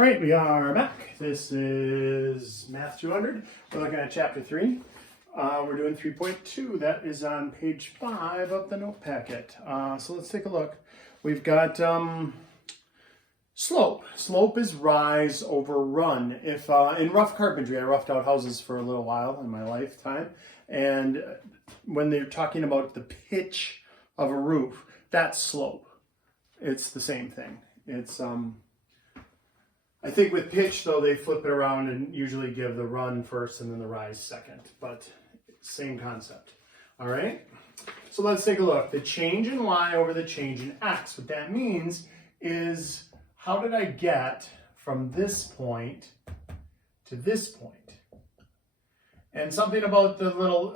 All right, we are back. This is Math 200. We're looking at Chapter 3. We're doing 3.2. That is on page 5 of the note packet. So let's take a look. We've got slope. Slope is rise over run. If in rough carpentry, I roughed out houses for a little while in my lifetime, and when they're talking about the pitch of a roof, that's slope. It's the same thing. It's I think with pitch, though, they flip it around and usually give the run first and then the rise second, but same concept. All right, so let's take a look. The change in y over the change in x. What that means is, how did I get from this point to this point? And something about the little,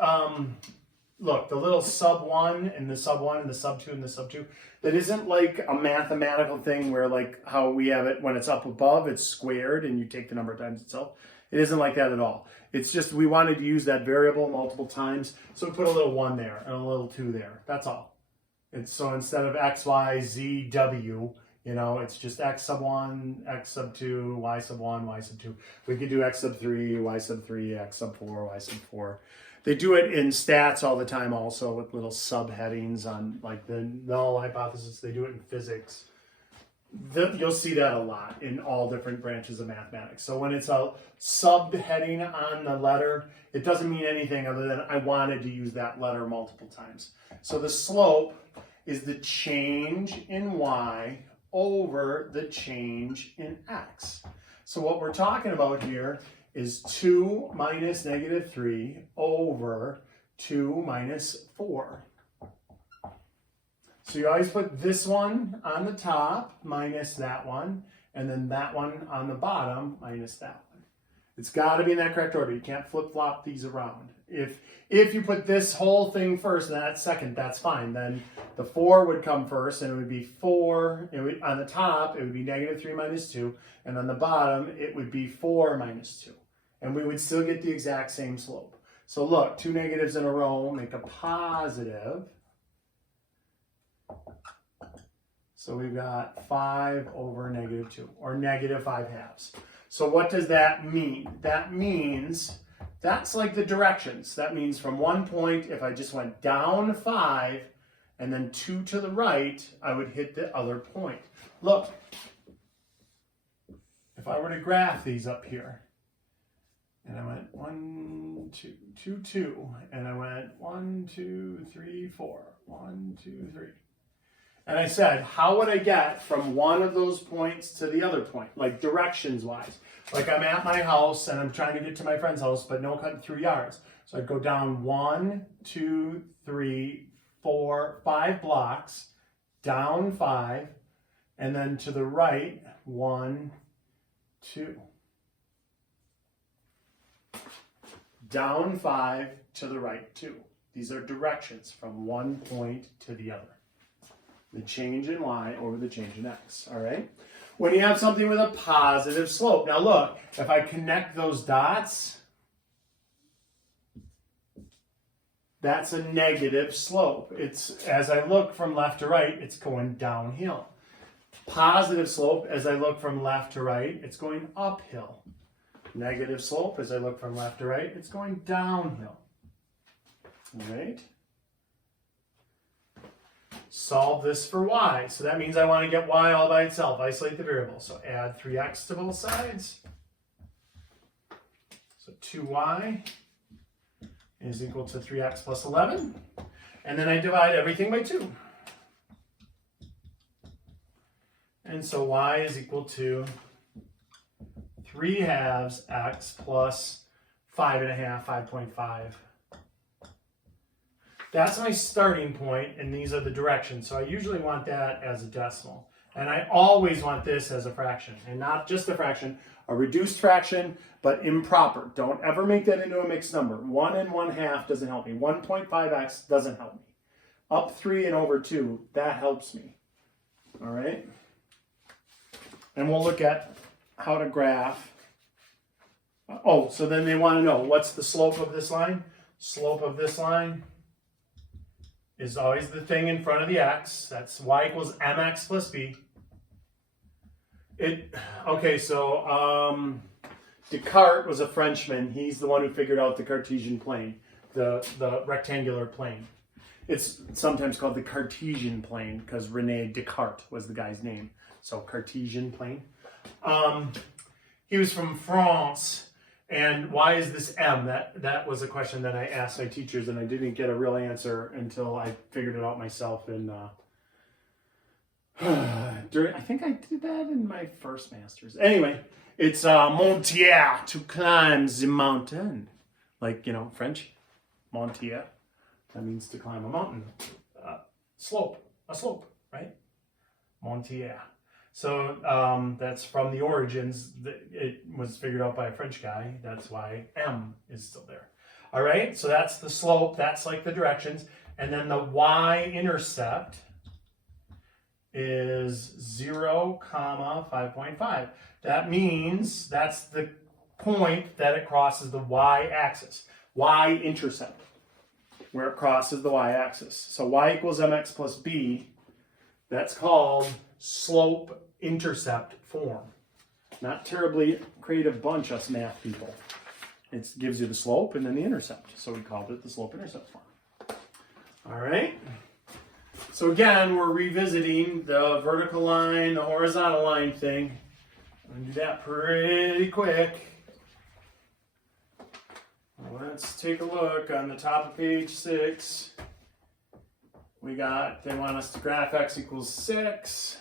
look, the little sub 1 and the sub 1 and the sub 2 and the sub 2, that isn't like a mathematical thing where like how we have it when it's up above, it's squared and you take the number times itself. It isn't like that at all. It's just we wanted to use that variable multiple times, so we put a little 1 there and a little 2 there. That's all. It's so instead of x, y, z, w, you know, it's just x sub 1, x sub 2, y sub 1, y sub 2. We could do x sub 3, y sub 3, x sub 4, y sub 4. They do it in stats all the time also with little subheadings on like the null hypothesis. They do it in physics. You'll see that a lot in all different branches of mathematics. So when it's a subheading on the letter, it doesn't mean anything other than I wanted to use that letter multiple times. So the slope is the change in y over the change in x. So what we're talking about here is 2 minus negative 3 over 2 minus 4. So you always put this one on the top minus that one, and then that one on the bottom minus that one. It's got to be in that correct order. You can't flip-flop these around. If you put this whole thing first and that second, that's fine. Then the 4 would come first, and it would be 4. On the top, it would be negative 3 minus 2, and on the bottom, it would be 4 minus 2. And we would still get the exact same slope. So look, 2 negatives in a row make a positive. So we've got 5 over negative 2, or negative 5 halves. So what does that mean? That means that's like the directions. That means from one point, if I just went down 5 and then 2 to the right, I would hit the other point. Look, if I were to graph these up here, and I went 1, 2, 2, 2, and I went 1, 2, 3, 4, 1, 2, 3. And I said, how would I get from one of those points to the other point, like directions wise? Like I'm at my house and I'm trying to get to my friend's house, but no cutting through yards. So I'd go down 1, 2, 3, 4, 5 blocks, down 5, and then to the right, 1, 2. Down 5 to the right 2. These are directions from one point to the other. The change in y over the change in x, all right? When you have something with a positive slope. Now look, if I connect those dots, that's a negative slope. It's, as I look from left to right, it's going downhill. Positive slope, as I look from left to right, it's going uphill. Negative slope, as I look from left to right, it's going downhill. All right? Solve this for y. So that means I want to get y all by itself. Isolate the variable. So add 3x to both sides. So 2y is equal to 3x plus 11. And then I divide everything by 2. And so y is equal to 3 halves x plus 5.5, 5.5. That's my starting point, and these are the directions. So I usually want that as a decimal. And I always want this as a fraction, and not just a fraction, a reduced fraction, but improper. Don't ever make that into a mixed number. 1 and 1/2 doesn't help me. 1.5x doesn't help me. Up 3 and over 2, that helps me. All right? And we'll look at how to graph. Oh, so then they want to know, what's the slope of this line? Slope of this line is always the thing in front of the x. That's y equals mx plus b. Okay, so Descartes was a Frenchman. He's the one who figured out the Cartesian plane, the rectangular plane. It's sometimes called the Cartesian plane because Rene Descartes was the guy's name. So Cartesian plane. He was from France. And why is this M? That was a question that I asked my teachers, and I didn't get a real answer until I figured it out myself. And I think I did that in my first master's. Anyway, it's monter, to climb the mountain. Like, French, monter. That means to climb a mountain. Slope, right? Monter. So that's from the origins. It was figured out by a French guy. That's why M is still there. All right, so that's the slope. That's like the directions. And then the y-intercept is 0, 5.5. That means that's the point that it crosses the y-axis. Y-intercept, where it crosses the y-axis. So y equals mx plus b. That's called slope-intercept form. Not terribly creative bunch, us math people. It gives you the slope and then the intercept. So we called it the slope-intercept form. All right. So again, we're revisiting the vertical line, the horizontal line thing. I'm going to do that pretty quick. Let's take a look on the top of page 6. They want us to graph x equals 6.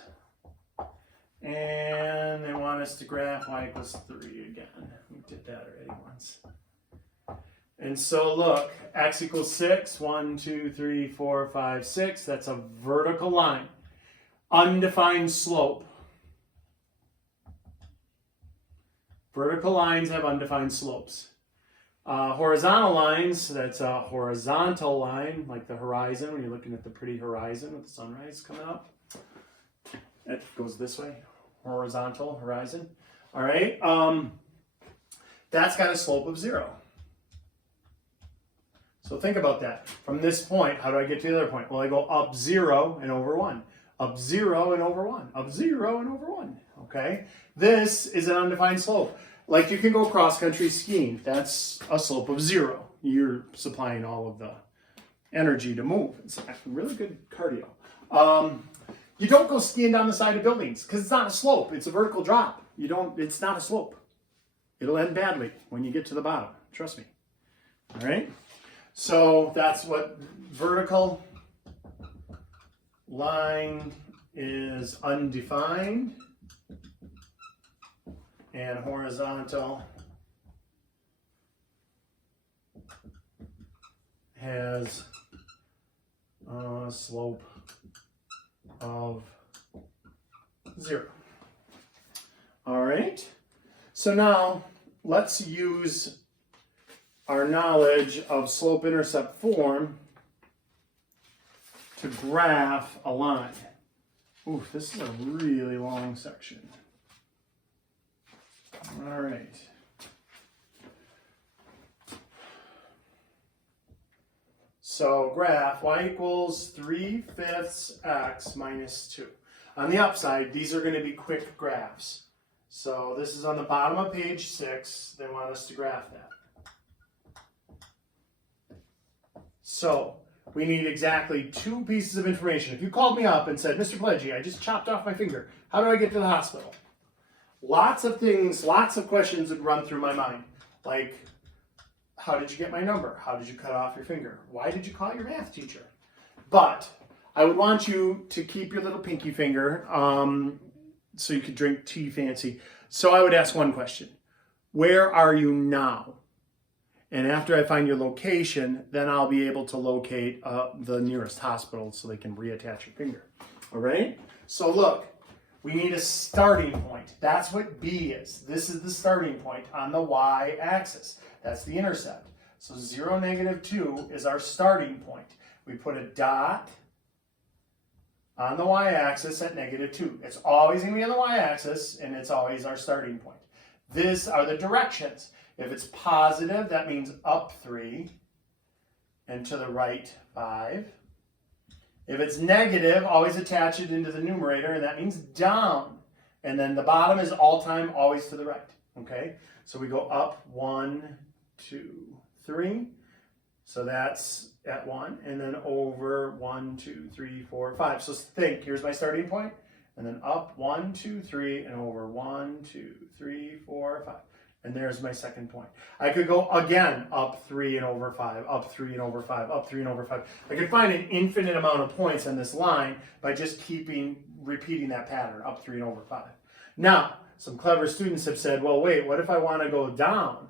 And they want us to graph y equals 3 again. We did that already once. And so look, x equals 6, 1, 2, 3, 4, 5, 6. That's a vertical line. Undefined slope. Vertical lines have undefined slopes. Horizontal lines, that's a horizontal line, like the horizon, when you're looking at the pretty horizon with the sunrise coming up. It goes this way, horizontal horizon. All right, that's got a slope of 0. So think about that. From this point, how do I get to the other point? Well, I go up 0 and over 1. Up 0 and over 1. Up 0 and over 1. Okay? This is an undefined slope. Like you can go cross-country skiing. That's a slope of 0. You're supplying all of the energy to move. It's really good cardio. You don't go skiing down the side of buildings because it's not a slope. It's a vertical drop. It's not a slope. It'll end badly when you get to the bottom. Trust me. All right? So that's what vertical line is undefined, and horizontal has a slope of 0. All right. So now let's use our knowledge of slope-intercept form to graph a line. Ooh, this is a really long section. All right. So graph y equals 3/5 x minus 2. On the upside, these are going to be quick graphs. So this is on the bottom of page 6. They want us to graph that. So we need exactly 2 pieces of information. If you called me up and said, Mr. Pledgey, I just chopped off my finger. How do I get to the hospital? Lots of things, lots of questions would run through my mind. Like, how did you get my number? How did you cut off your finger? Why did you call your math teacher? But I would want you to keep your little pinky finger so you could drink tea fancy. So I would ask one question. Where are you now? And after I find your location, then I'll be able to locate the nearest hospital so they can reattach your finger. All right? So look, we need a starting point. That's what B is. This is the starting point on the y-axis. That's the intercept. So 0, -2 is our starting point. We put a dot on the y-axis at -2. It's always going to be on the y-axis, and it's always our starting point. These are the directions. If it's positive, that means up 3 and to the right 5. If it's negative, always attach it into the numerator, and that means down And then the bottom is all time, always to the right. Okay, so we go up 1, 2, 3. So that's at 1, and then over 1, 2, 3, 4, 5. So think, here's my starting point, and then up 1, 2, 3, and over 1, 2, 3, 4, 5. And there's my second point. I could go again up 3 and over 5, up 3 and over 5, up 3 and over 5. I could find an infinite amount of points on this line by just repeating that pattern, up 3 and over 5. Now, some clever students have said, well, wait, what if I want to go down?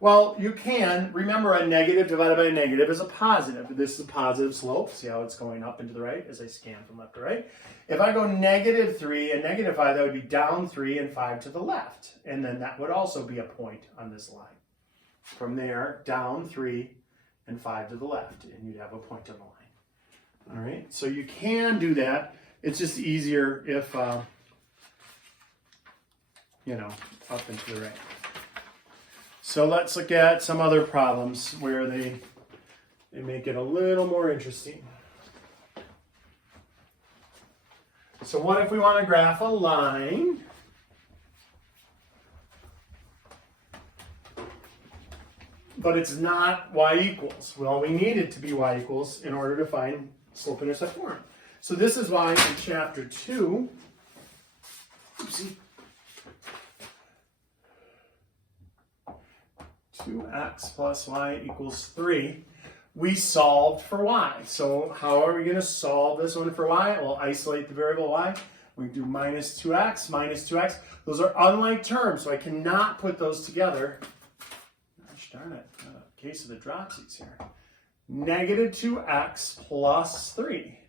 Well, you can. Remember, a negative divided by a negative is a positive. This is a positive slope. See how it's going up and to the right as I scan from left to right? If I go negative 3 and negative 5, that would be down 3 and 5 to the left. And then that would also be a point on this line. From there, down 3 and 5 to the left. And you'd have a point on the line. All right? So you can do that. It's just easier if, up and to the right. So let's look at some other problems where they make it a little more interesting. So what if we want to graph a line but it's not y equals? Well, we need it to be y equals in order to find slope-intercept form. So this is why in chapter 2, oopsie, 2x plus y equals 3, we solved for y. So how are we going to solve this one for y? We'll isolate the variable y. We do minus 2x, minus 2x. Those are unlike terms, so I cannot put those together. Gosh darn it, case of the dropsies here. Negative 2x plus 3.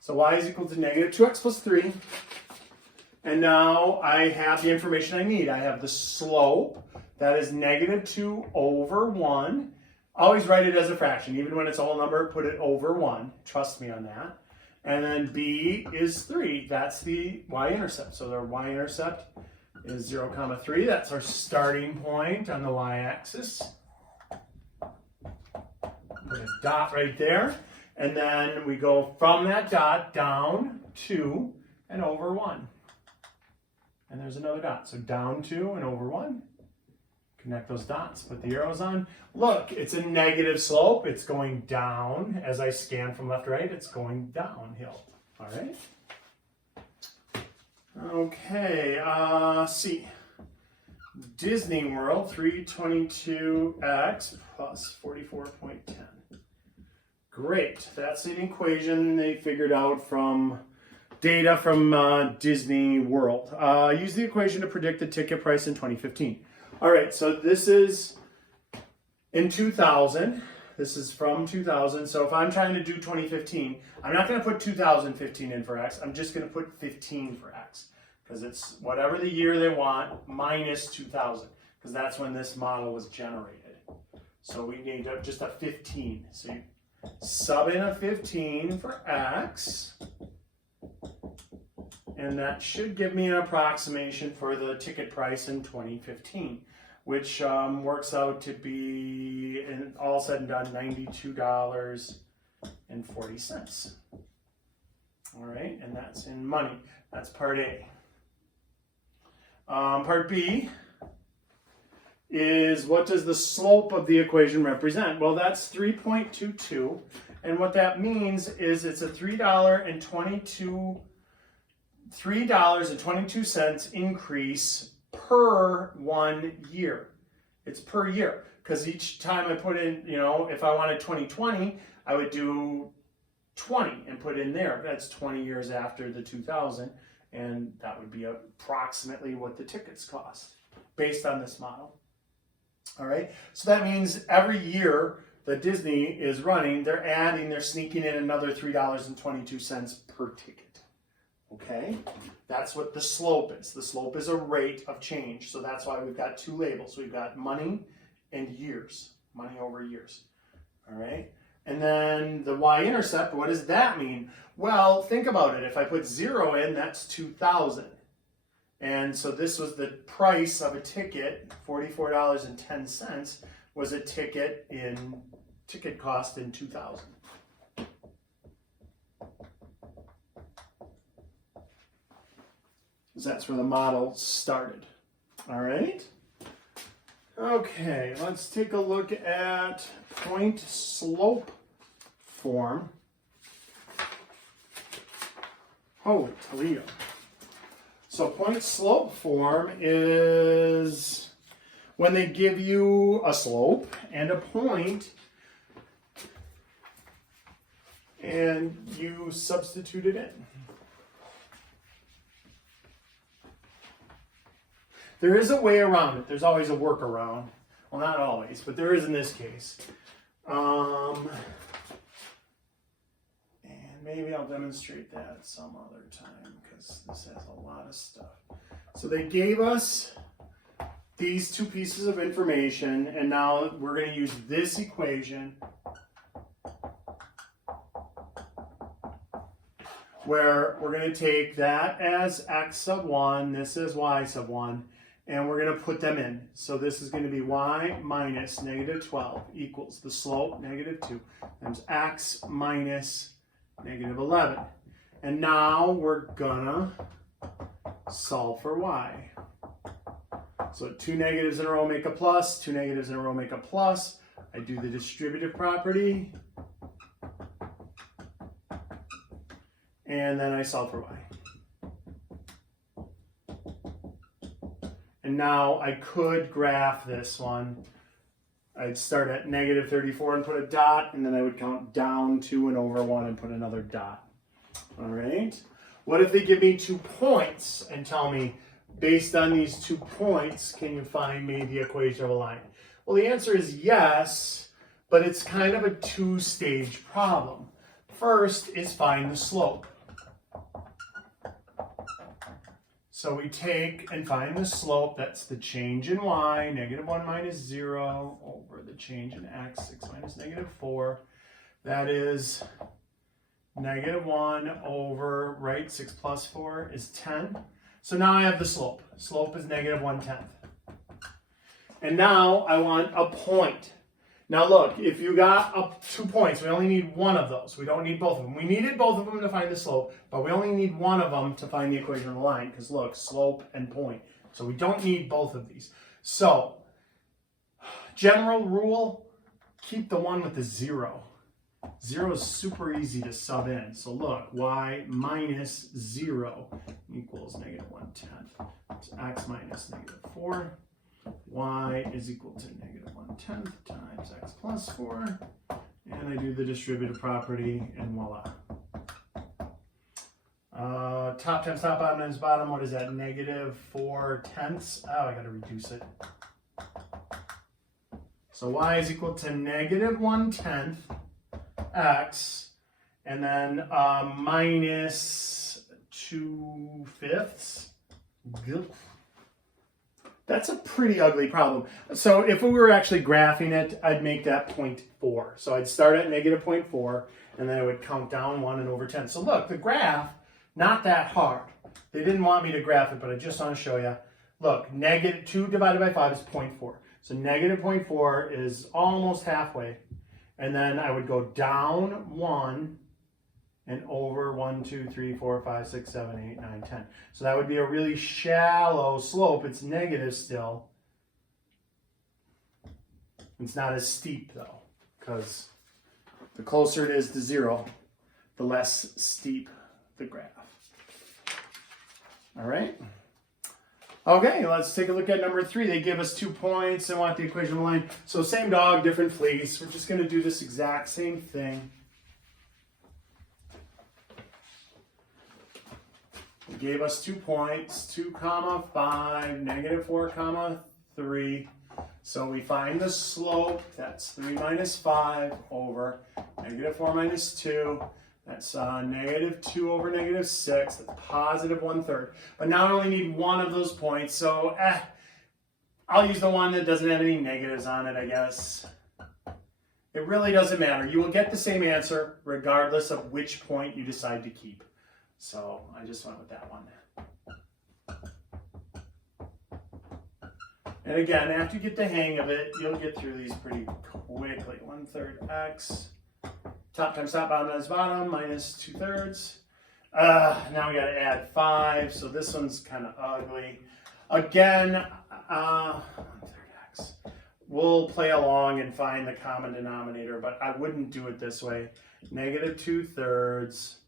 So y is equal to negative 2x plus 3. And now I have the information I need. I have the slope. That is negative 2 over 1. Always write it as a fraction. Even when it's a whole number, put it over 1. Trust me on that. And then b is 3. That's the y-intercept. So the y-intercept is 0, 3. That's our starting point on the y-axis. Put a dot right there. And then we go from that dot down 2 and over 1. And there's another dot. So down 2 and over 1. Connect those dots, put the arrows on. Look, it's a negative slope. It's going down. As I scan from left to right, it's going downhill. All right? Okay, C. Disney World, 322x plus 44.10. Great. That's an equation they figured out from data from Disney World. Use the equation to predict the ticket price in 2015. All right, so this is in 2000. This is from 2000. So if I'm trying to do 2015, I'm not going to put 2015 in for x. I'm just going to put 15 for x because it's whatever the year they want minus 2000 because that's when this model was generated. So we need just a 15. So you sub in a 15 for x. And that should give me an approximation for the ticket price in 2015, which works out to be, all said and done, $92.40. All right, and that's in money. That's part A. Part B is, what does the slope of the equation represent? Well, that's 3.22, and what that means is it's a $3.22 increase per 1 year. It's per year because each time I put in, if I wanted 2020, I would do 20 and put in there. That's 20 years after the 2000, and that would be approximately what the tickets cost based on this model. All right, so that means every year that Disney is running, they're sneaking in another $3.22 per ticket. Okay, that's what the slope is. The slope is a rate of change. So that's why we've got two labels. We've got money and years, money over years. All right, and then the y-intercept, what does that mean? Well, think about it. If I put 0 in, that's 2000. And so this was the price of a ticket, $44.10 was a ticket cost in 2000. because that's where the model started. All right. Okay, let's take a look at point slope form. Holy Toledo. So point slope form is when they give you a slope and a point and you substitute it in. There is a way around it. There's always a workaround. Well, not always, but there is in this case. And maybe I'll demonstrate that some other time because this has a lot of stuff. So they gave us these two pieces of information, and now we're going to use this equation where we're going to take that as x sub 1, this is y sub 1, and we're going to put them in. So this is going to be y minus negative 12 equals the slope, negative 2, times x minus negative 11. And now we're gonna solve for y. So 2 negatives in a row make a plus, 2 negatives in a row make a plus. I do the distributive property, and then I solve for y. And now I could graph this one. I'd start at negative 34 and put a dot, and then I would count down 2 and over 1 and put another dot. All right. What if they give me 2 points and tell me, based on these 2 points, can you find me the equation of a line? Well, the answer is yes, but it's kind of a 2-stage problem. First is find the slope. So we take and find the slope, that's the change in y, negative 1 minus 0, over the change in x, 6 minus negative 4. That is negative 1 over, right, 6 plus 4 is 10. So now I have the slope. Slope is negative 1/10. And now I want a point. Now look, if you got up 2 points, we only need one of those. We don't need both of them. We needed both of them to find the slope, but we only need one of them to find the equation of the line, because look, slope and point. So we don't need both of these. So, general rule, keep the one with the 0. 0 is super easy to sub in. So look, y minus 0 equals negative 1/10. It's x minus negative 4. Y is equal to negative 1/10 times x plus 4. And I do the distributive property, and voila. Top times top, bottom times bottom, what is that? Negative 4/10. Oh, I got to reduce it. So y is equal to negative 1/10 x, and then minus 2/5. That's a pretty ugly problem. So if we were actually graphing it, I'd make that 0.4. So I'd start at negative 0.4, and then I would count down 1 and over 10. So look, the graph, not that hard. They didn't want me to graph it, but I just want to show you. Look, negative 2 divided by 5 is 0.4. So negative 0.4 is almost halfway. And then I would go down 1 and over 1, 2, 3, 4, 5, 6, 7, 8, 9, 10. So that would be a really shallow slope. It's negative still. It's not as steep though, because the closer it is to 0, the less steep the graph. All right. Okay, let's take a look at number 3. They give us 2 points and want the equation of the line. So same dog, different fleece. We're just going to do this exact same thing. They gave us 2 points, 2 comma 5, negative 4 comma 3. So we find the slope, that's 3 minus 5 over negative 4 minus 2. That's negative 2 over negative 6. That's positive 1/3. But now I only need one of those points, so I'll use the one that doesn't have any negatives on it, I guess. It really doesn't matter. You will get the same answer regardless of which point you decide to keep. So I just went with that one. And again, after you get the hang of it, you'll get through these pretty quickly. 1/3 x. Top times top, bottom times bottom, minus 2/3. Now we got to add 5, so this one's kind of ugly. Again, 1/3 x. We'll play along and find the common denominator, but I wouldn't do it this way. -2/3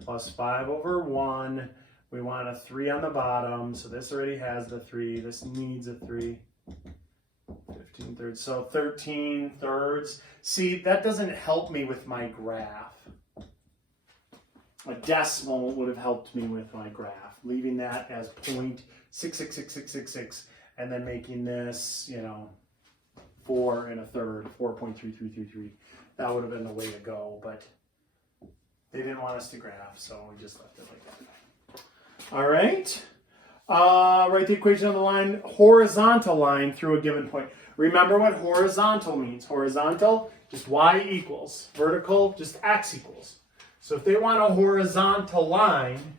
plus 5/1. We want a 3 on the bottom, so this already has the 3. This needs a 3. 15/3, so 13/3. See, that doesn't help me with my graph. A decimal would have helped me with my graph, leaving that as 0.666666, and then making this, 4 1/3, 4.3333. That would have been the way to go, but they didn't want us to graph, so we just left it like that. All right. Write the equation on the line, horizontal line through a given point. Remember what horizontal means. Horizontal, just y equals. Vertical, just x equals. So if they want a horizontal line,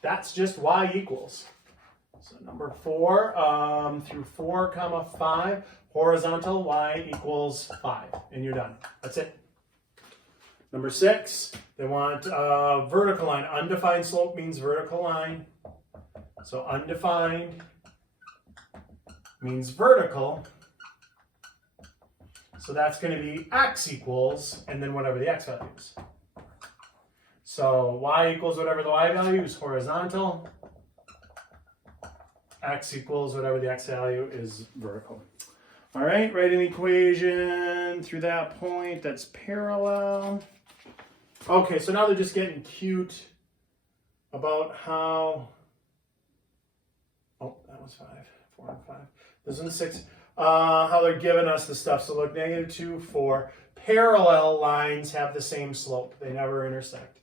that's just y equals. So number 4 through 4, 5, horizontal y equals 5. And you're done. That's it. Number 6, they want a vertical line. Undefined slope means vertical line. So undefined means vertical. So that's going to be x equals, and then whatever the x value is. So y equals whatever the y value is, horizontal. X equals whatever the x value is, vertical. All right, write an equation through that point that's parallel. Okay, so now they're just getting cute about how, oh, that was 5, 4 and 5. This one's 6. How they're giving us the stuff. So look, -2, 4. Parallel lines have the same slope. They never intersect.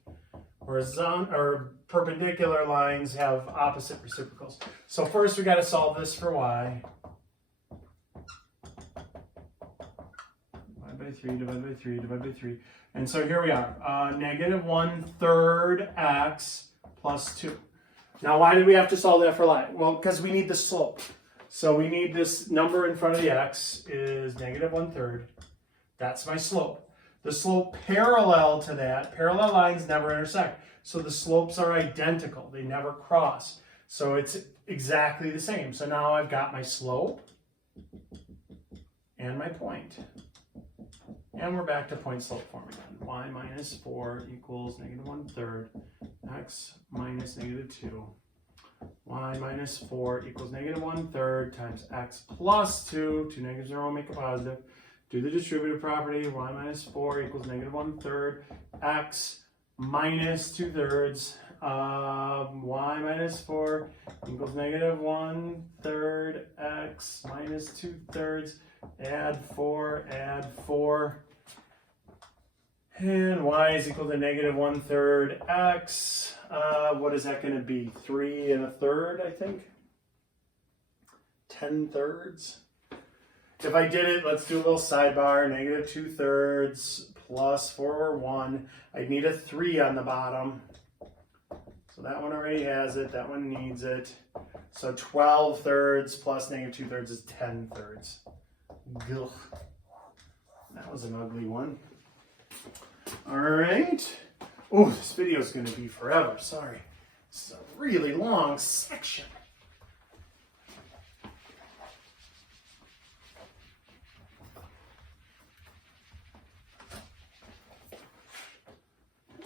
Horizontal or perpendicular lines have opposite reciprocals. So first we got to solve this for y. Divide by 3, divide by 3, divide by 3. And so here we are. -1/3 x plus 2. Now why did we have to solve that for y? Well, because we need the slope. So we need this number in front of the x is -1/3. That's my slope. The slope parallel to that, parallel lines never intersect. So the slopes are identical. They never cross. So it's exactly the same. So now I've got my slope and my point. And we're back to point slope form again. Y minus 4 equals -1/3 x minus -2. Y minus 4 equals -1/3 times x plus 2. 2 negatives in a row make a positive. Do the distributive property. Y minus 4 equals -1/3 x minus 2/3. Y minus 4 equals -1/3 x minus 2/3. Add 4, add 4. And y is equal to -1/3 x. What is that going to be? 3 1/3, I think. 10/3. If I did it, let's do a little sidebar. -2/3 plus 4/1. I'd need a 3 on the bottom. So that one already has it. That one needs it. So 12/3 plus -2/3 is 10/3. Ugh. That was an ugly one. All right. Oh, this video is going to be forever. Sorry. It's a really long section.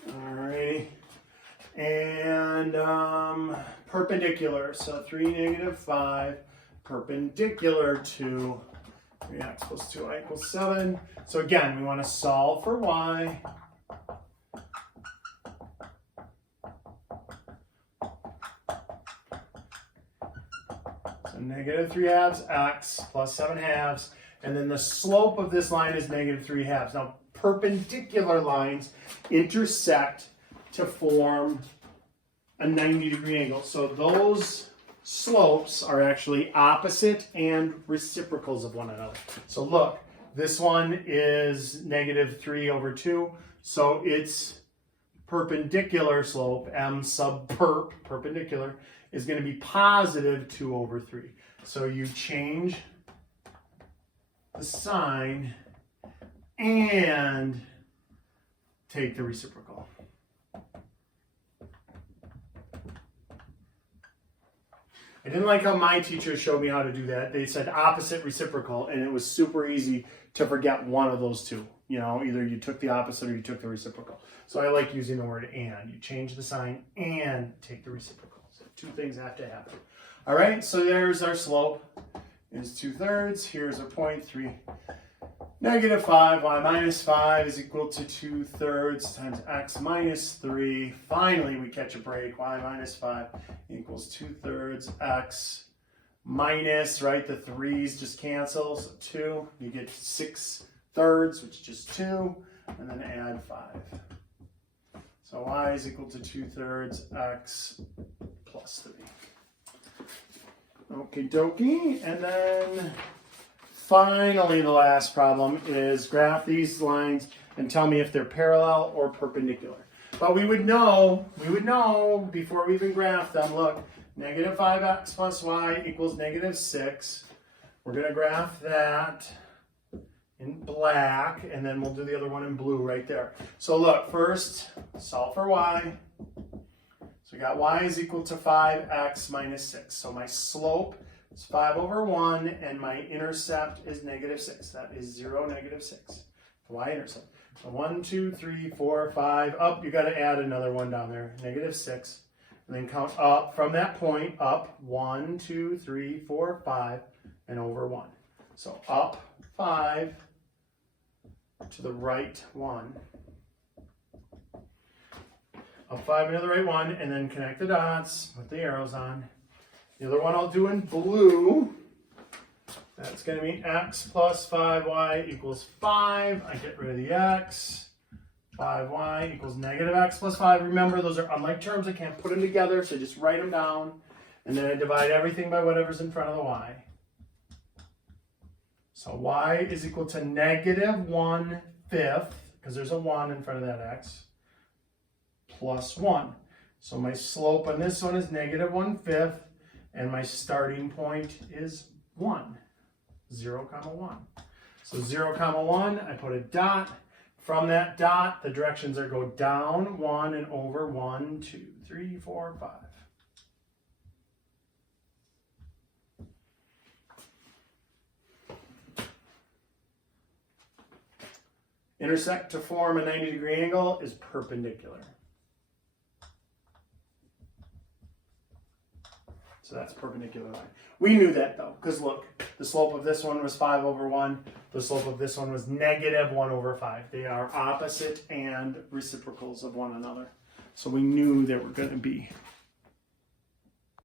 All right. And perpendicular. So 3 -5 perpendicular to 3x plus 2y equals 7. So again, we want to solve for y. So -3/2 x plus 7/2. And then the slope of this line is -3/2. Now, perpendicular lines intersect to form a 90-degree angle. So those slopes are actually opposite and reciprocals of one another. So look, this one is -3/2. So its perpendicular slope, m sub perp, perpendicular, is going to be positive 2/3. So you change the sign and take the reciprocal. I didn't like how my teacher showed me how to do that. They said opposite reciprocal, and it was super easy to forget one of those two. You know, either you took the opposite or you took the reciprocal. So I like using the word and. You change the sign and take the reciprocal. So two things have to happen. All right, so there's our slope. Is 2/3. Here's our point 3. -5, y minus 5 is equal to 2/3 times x minus 3. Finally, we catch a break. Y minus 5 equals 2/3 x minus, right? The 3's just cancel. So 2. You get 6/3, which is just 2. And then add 5. So y is equal to 2/3 x plus 3. Okie dokie. And then finally, the last problem is graph these lines and tell me if they're parallel or perpendicular. But we would know before we even graph them, look, -5x plus y equals -6. We're going to graph that in black, and then we'll do the other one in blue right there. So look, first, solve for y. So we got y is equal to 5x minus 6. So my slope is 5/1, and my intercept is -6. That is 0, -6. Y-intercept. So 1, 2, 3, 4, 5. Up, you got to add another one down there, -6. And then count up from that point, up 1, 2, 3, 4, 5, and over 1. So up 5 to the right 1. Up 5 and to the right 1, and then connect the dots, put the arrows on. The other one I'll do in blue. That's going to be x plus 5y equals 5. I get rid of the x. 5y equals -x plus 5. Remember, those are unlike terms. I can't put them together, so just write them down. And then I divide everything by whatever's in front of the y. So y is equal to -1/5, because there's a 1 in front of that x, plus 1. So my slope on this one is -1/5, and my starting point is 1. 0, 1. So 0, 1, I put a dot. From that dot, the directions are go down 1 and over 1, 2, 3, 4, 5. Intersect to form a 90-degree angle is perpendicular. So that's perpendicular line. We knew that though, because look, the slope of this one was 5/1. The slope of this one was -1/5. They are opposite and reciprocals of one another. So we knew they were going to be